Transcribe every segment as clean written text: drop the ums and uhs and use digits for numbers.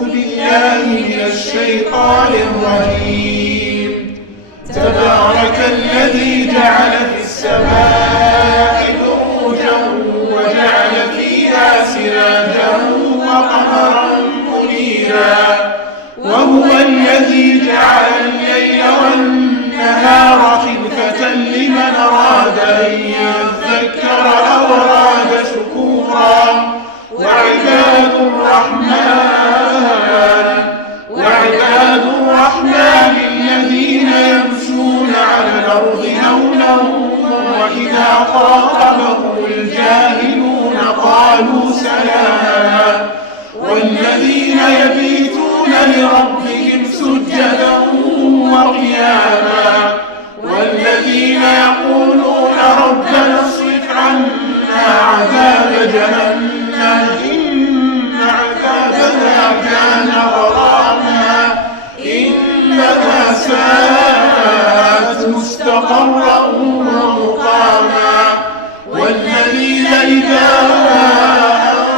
بالله من الشيطان الرجيم. تبارك الذي جعل في السماء بروجا وجعل فيها سراجا وقمرا منيرا، وهو الذي جعل الليل والنهار خلفة لمن أراد أن يذكر أو أراد شكورا. وعباد الرحمن الذين يمشون على الأرض هونا وإذا خاطبهم الجاهلون قالوا سلاما. والذين يبيتون لربهم سجدا وقياما، والذين يقولون ربنا اصرف عنا عذاب جهنم إن عذابها كان غراما إنها ساءت مستقرا ومقاما. والذين إذا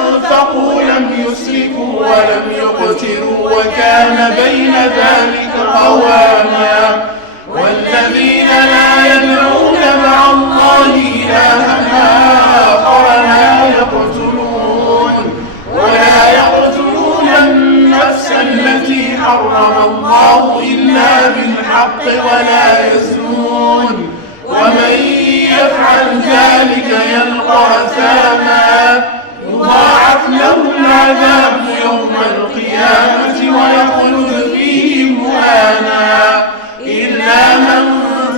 أنفقوا لم يسرفوا ولم يقتروا وكان بين ذلك قواما. والذين لا يدعون مع الله إلها آخر ولا يقتلون النفس التي حرم الله إلا بالحق ولا يزنون، ومن يفعل ذلك يلقى أثاما يضاعف له العذاب يوم القيامة ويخلد فيه مهانا إلا من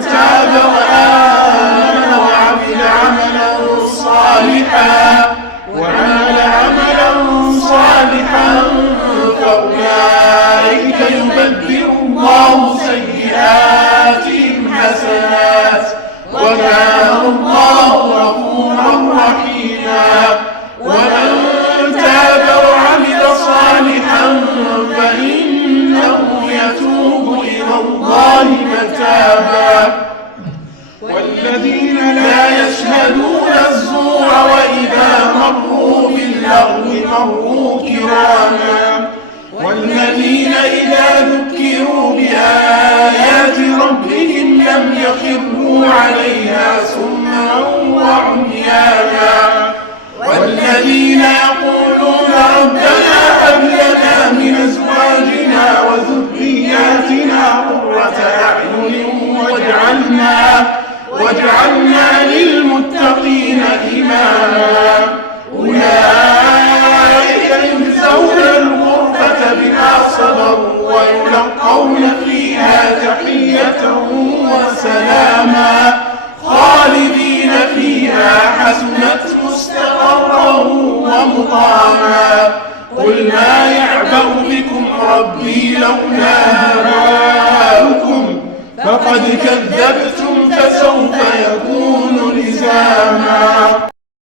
تاب وآمن وعمل عملا صالحا فأولئك يبدل الله سيئاتهم حسنات وكان الله غفورا رحيما. ومن تاب وعمل صالحا فإنه يتوب إلى الله متابا. والذين لا يشهدون الزور وإذا مروا باللغو مروا كراما. والذين إذا ذكروا بآيات ربهم لم يخروا عليها سما وعميانا. والذين يقولون ربنا هب لنا من أزواجنا وذرياتنا قرة أعين واجعلنا للمتقين إماما. أولئك يجزون الغرفة بما صبروا ويلقون فيها تحية وسلاما خالدين فيها حسنت مستقرا ومقاما. قل ما يعبأ بكم ربي لولا دعاؤكم فقد كذبتم